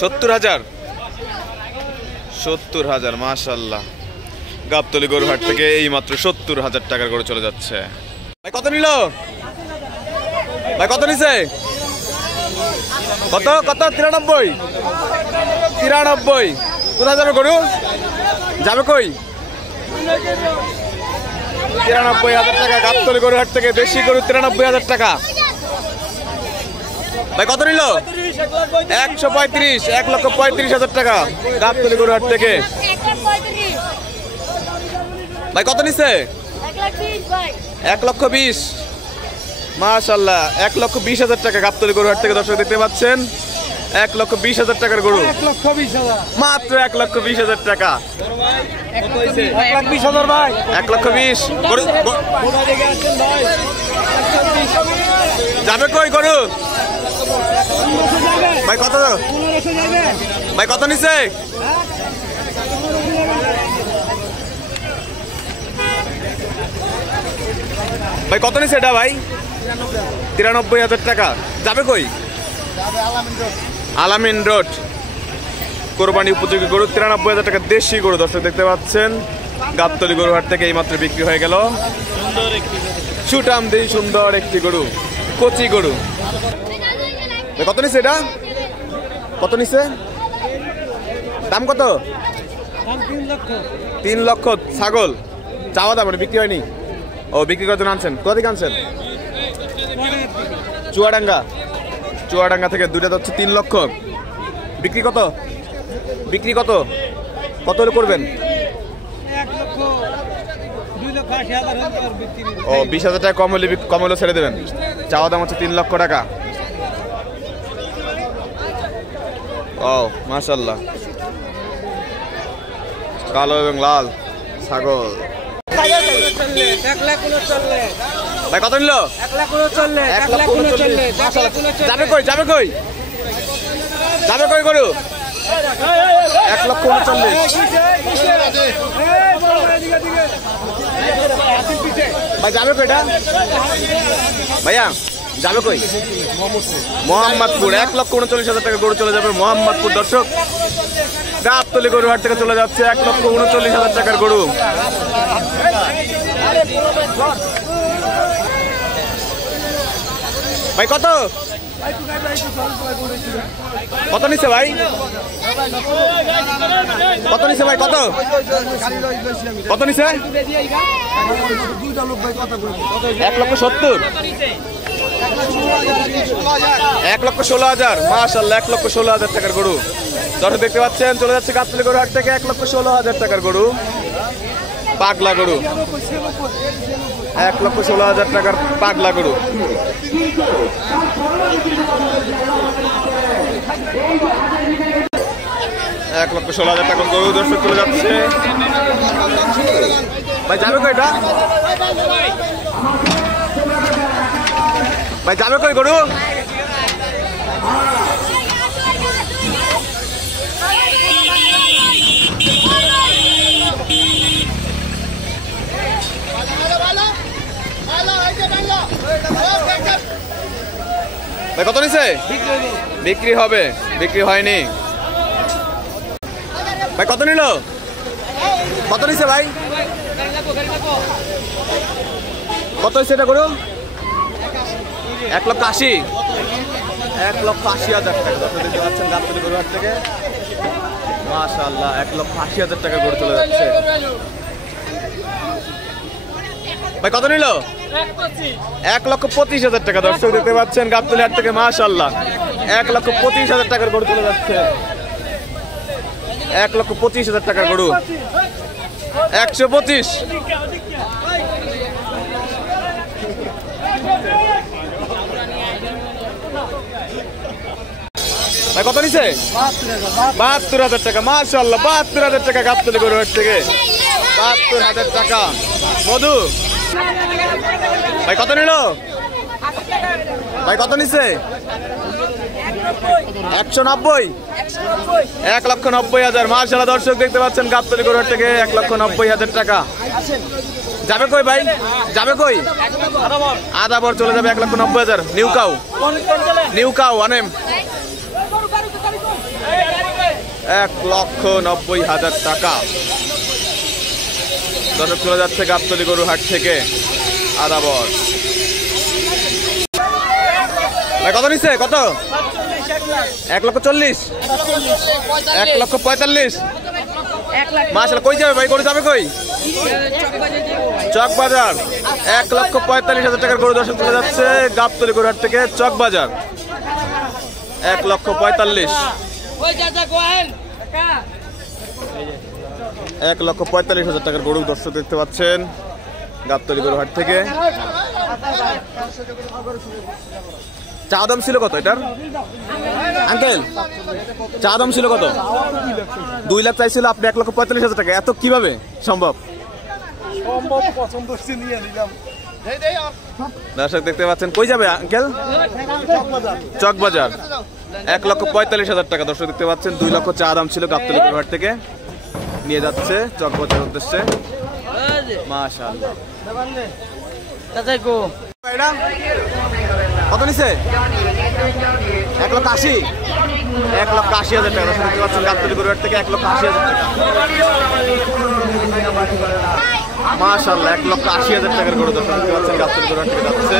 70,000 70,000 মাশাআল্লাহ। গাবতলী গরুহাট থেকে এই মাত্র 70,000 টাকার গরু চলে যাচ্ছে। ভাই কত নিল? ভাই কত নিছে? কত কত? 93 93। কোথায় যাবে গরু? যাবে কই? 93,000 টাকা গাবতলী গরুহাট থেকে দেশি গরু 93,000 টাকা। ভাই কত নিল? 135 1,35,000 টাকা গাবতলী গরুহাট থেকে। ভাই কত নিছে? 1,20,000 মাশাআল্লাহ। 1,20,000 টাকা গাবতলী গরুহাট থেকে দর্শক দেখতে পাচ্ছেন। 1,20,000 টাকার গরু, মাত্র 1,20,000 টাকা। 1,20,000 ভাই, 1,20,000 গরু যাবে কই গরু? ভাই কত? ভাই কত নিছে? ভাই কত নিছে এটা ভাই? 93,000 টাকা। যাবে কই? আলামিন রোড। কোরবানি উপযোগী গরু 93,000 টাকা দেশি গরু দর্শক দেখতে পাচ্ছেন গাবতলী গরুহাট থেকে এইমাত্র বিক্রি হয়ে গেল। সুটাম দেই সুন্দর একটি গরু, কচি গরু। কত নিছে এটা? কত নিছে? দাম কত? 3 লক্ষ। ছাগল চাওয়া দাম, মানে বিক্রি হয়নি? ও, বিক্রি করার জন্য আনছেন? কোথা থেকে আনছেন? চুয়াডাঙ্গা। চুয়াডাঙ্গা থেকে দুইটা হচ্ছে 3 লক্ষ। বিক্রি কত? বিক্রি কত? কত হলে করবেন? 1,02,80,000। ও, 20,000 টাকা কম হলে ছেড়ে দেবেন। চাওয়া দাম হচ্ছে 3 লক্ষ টাকা। ও মাশাআল্লাহ, কালো এবং লাল ছাগল। ভাই কত নিল? 1,39,000। যাবে কই? যাবে কই? যাবে কই গরু? 1,39,000। ভাই যাবে কইটা? ভাইয়া যাবে কই? মোহাম্মদপুর। 1,39,000 টাকা গরু চলে যাবে মোহাম্মদপুর দর্শক। গাবতলী গরুহাট থেকে চলে যাচ্ছে 1,39,000 টাকার গরু। ভাই কত? কত নিছে ভাই? কত নিছে ভাই? কত কত নিছে? 1,70,000। 1,16,000 মাশাআল্লাহ। 1,16,000 টাকার গরু দর্শক দেখতে পাচ্ছেন চলে যাচ্ছে গাবতলী গরুহাট থেকে 1,16,000 টাকার গরু, পাগলা গরু। 1,16,000 টাকার পাগলা গরু। এক 1,16,000 টাকার গরু দর্শক চলে যাচ্ছে। ভাই যাবে কই এটা? ভাই যাবে কই গরু? ভাই কত নিছে? বিক্রি হবে, বিক্রি হয়নি। ভাই কত নিল? কত নিছে ভাই? কত হয়েছে এটা গরু? 1,80,000। 1,80,000 টাকা দর্শক দেখতে পাচ্ছেন গাবতলী গরুহাট থেকে। মাশাআল্লাহ 1,80,000 টাকা গরু চলে যাচ্ছে। ভাই কত নিল? 1,25,000 টাকা দর্শক দেখতে পাচ্ছেন গাবতলী হাট থেকে। মাশাআল্লাহ 1,25,000 টাকার গরু চলে যাচ্ছে। 1,25,000 টাকার গরু। 125। ভাই কত নিছে? 72,000 টাকা। মাশাআল্লাহ 72,000 টাকা গাবতলী গরুহাট থেকে। 72,000 টাকা। মধু ভাই কত নিল? ভাই কত নিছে? 190। 1,90,000। মাশাআল্লাহ দর্শক দেখতে পাচ্ছেন গাবতলী গরুহাট থেকে 1,90,000 টাকা। যাবে কই ভাই? যাবে কই? আদাবর চলে যাবে 1,90,000। নিউ কাউ, নিউ কাউ আনেম। 1,90,000 টাকা। দর্শক চলে যাচ্ছে গাবতলী গরুর হাট থেকে আদাবর। কত নিচ্ছে? কত? 1,40,000, 1,45,000। মাশাআল্লাহ। কই যাবে ভাই? গরু যাবে কই? চকবাজার। 1,45,000 টাকার গরু দর্শক চলে যাচ্ছে গাবতলী গরুর হাট থেকে চকবাজার। 1,45,000। 1,45,000 টাকার গরু দর্শক দেখতে পাচ্ছেন গাবতলী গরুর হাট থেকে। চা দাম ছিল কত এটার আঙ্কেল? চা দাম ছিল কত? 2 লাখ চাইছিল, আপনি 1,45,000 টাকা। এত কিভাবে সম্ভব? দর্শক দেখতে পাচ্ছেন। কই যাবে আঙ্কেল? চকবাজার। 1,45,000 টাকা দর্শক দেখতে পাচ্ছেন। 2 লক্ষ চা দাম ছিল গাবতলী গরুর হাট থেকে, নিয়ে যাচ্ছে চকবাজার উদ্দেশ্যে। মাশাআল্লাহ। কত নিছে? 1,80,000। 1,80,000 টাকা দর্শক দেখতে পাচ্ছেন গাবতলী গরুর হাট থেকে 1,80,000 টাকা। মাশাআল্লাহ। 1,80,000 টাকার গরু দর্শক দেখতে পাচ্ছেন গাবতলী গরুর হাট থেকে যাচ্ছে।